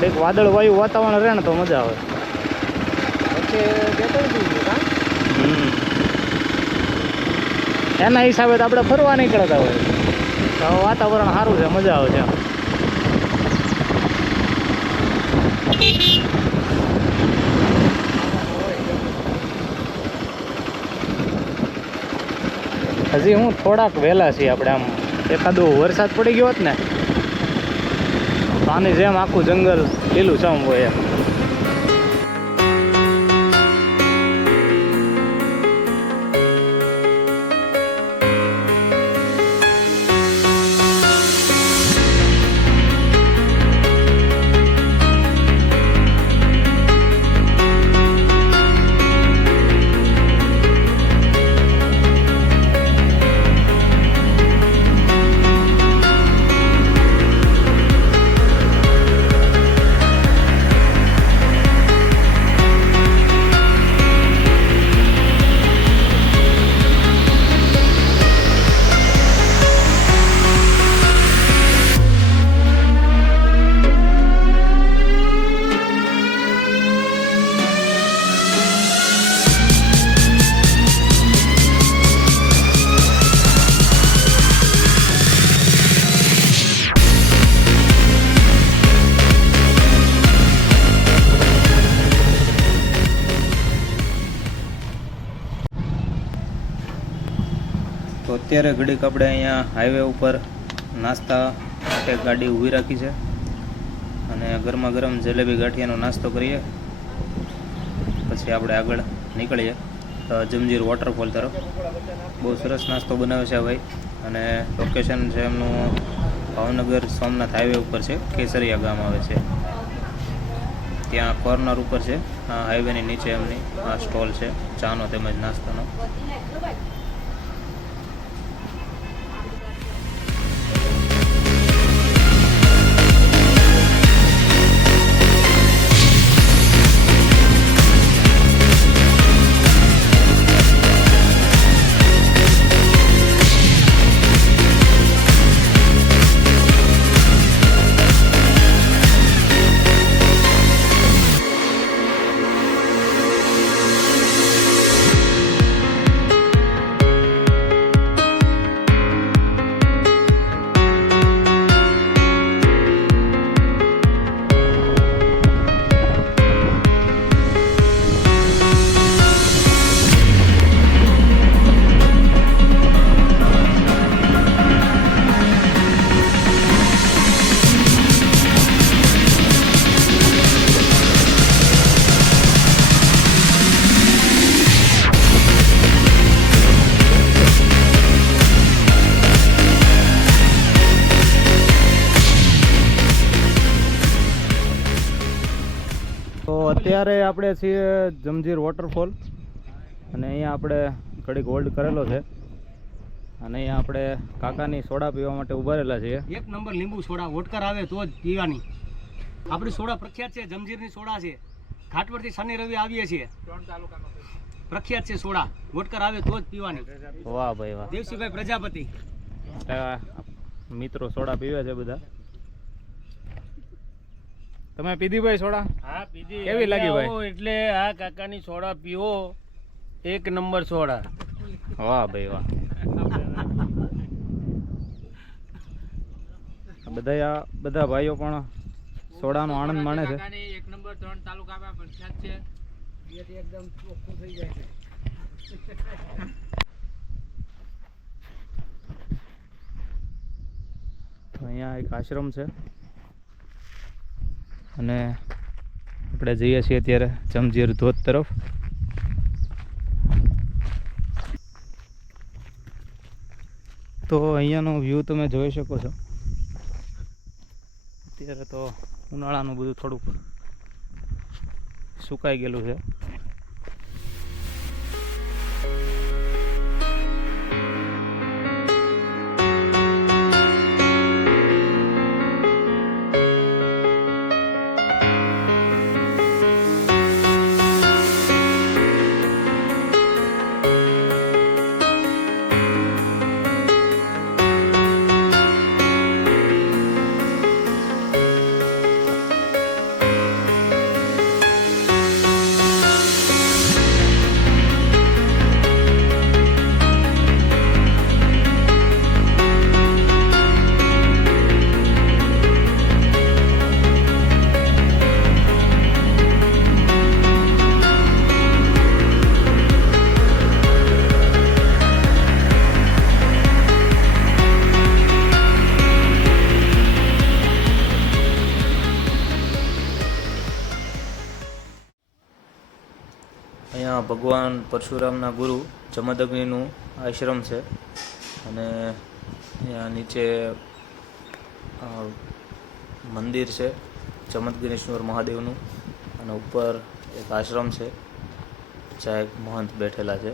ઘડીક વાદળવાયુ વાતાવરણ રહે ને તો મજા આવે. એના હિસાબે તો આપણે ફરવા નીકળતા હોય તો વાતાવરણ સારું છે, મજા આવે છે. હજી હું થોડાક વહેલા છીએ આપણે. આમ એકાદો વરસાદ પડી ગયો હોત ને તો આની જેમ આખું જંગલ લીલું છમ હોય એમ. તો અત્યારે ઘડીક આપણે અહીંયા હાઈવે ઉપર નાસ્તા માટે ગાડી ઊભી રાખી છે અને ગરમા ગરમ જલેબી ગાંઠિયાનો નાસ્તો કરીએ, પછી આપણે આગળ નીકળીએ જમજીર વોટરફોલ તરફ. બહુ સરસ નાસ્તો બનાવે છે ભાઈ, અને લોકેશન છે એમનું ભાવનગર સોમનાથ હાઈવે ઉપર છે, કેસરિયા ગામ આવે છે ત્યાં કોર્નર ઉપર છે. આ હાઈવેની નીચે એમની આ સ્ટોલ છે ચાનો તેમજ નાસ્તાનો. અત્યારે આપણે છીએ જમજીર વોટરફોલ અને અહીંયા આપણે ઘડીક હોલ્ડ કરેલો છે અને અહીંયા આપણે કાકાની સોડા પીવા માટે ઉભા રહેલા છીએ. એક નંબર લીંબુ સોડા વોટકર આવે તો જ પીવાની. આપણી સોડા પ્રખ્યાત છે, જમજીરની સોડા છે. ઘાટવડથી શનિ રવિ આવીએ છીએ, પ્રખ્યાત છે સોડા. વોટકર આવે તો જ પીવાની. વાહ ભાઈ વાહ. દેવસીભાઈ પ્રજાપતિ મિત્રો સોડા પીવે છે બધા. તમે પીધી ભાઈ સોડા? હા પીધી. કેવી લાગી ભાઈ? એટલે આ કાકાની સોડા પીવો, એક નંબર સોડા. વાહ ભાઈ વાહ. બધા ભાઈઓ પણ સોડાનો આનંદ માણે છે. એક નંબર 3 તાલુકામાં પ્રખ્યાત છે. એકદમ ચોખ્ખું થઈ જાય છે. અહીંયા એક આશ્રમ છે અને આપણે જઈએ છીએ અત્યારે જમજીર ધોધ તરફ. તો અહીંયાનો વ્યૂ તમે જોઈ શકો છો. અત્યારે તો ઉનાળાનું બધું થોડુંક સુકાઈ ગયેલું છે. ભગવાન પરશુરામના ગુરુ જમદગ્નિનું આશ્રમ છે અને અહીંયા નીચે મંદિર છે જમદગ્નેશ્વર મહાદેવનું અને ઉપર એક આશ્રમ છે જ્યાં એક મહંત બેઠેલા છે.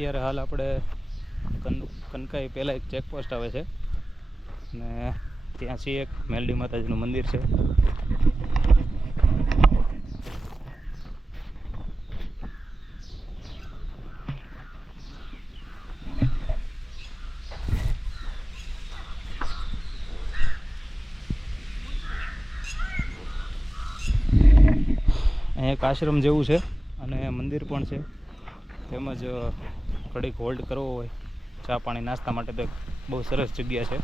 અત્યારે હાલ આપણે કનકાઈ પહેલાં એક ચેકપોસ્ટ આવે છે અને ત્યાંથી એક મેલડી માતાજીનું મંદિર છે. અહીંયા એક આશ્રમ જેવું છે અને મંદિર પણ છે. તેમજ ઘડીક હોલ્ડ કરવો હોય ચા પાણી નાસ્તા માટે તો બહુ સરસ જગ્યા છે.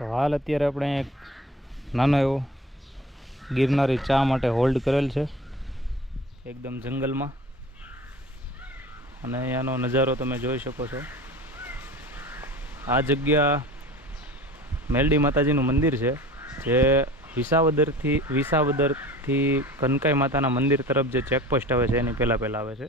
તો હાલ અત્યારે આપણે એક નાનો એવો ગિરનારી ચા માટે હોલ્ડ કરેલ છે એકદમ જંગલમાં, અને અહીંયાનો નજારો તમે જોઈ શકો છો. આ જગ્યા મેલડી માતાજીનું મંદિર છે જે વિસાવદરથી કનકાઈ માતાના મંદિર તરફ જે ચેકપોસ્ટ આવે છે એની પહેલાં આવે છે.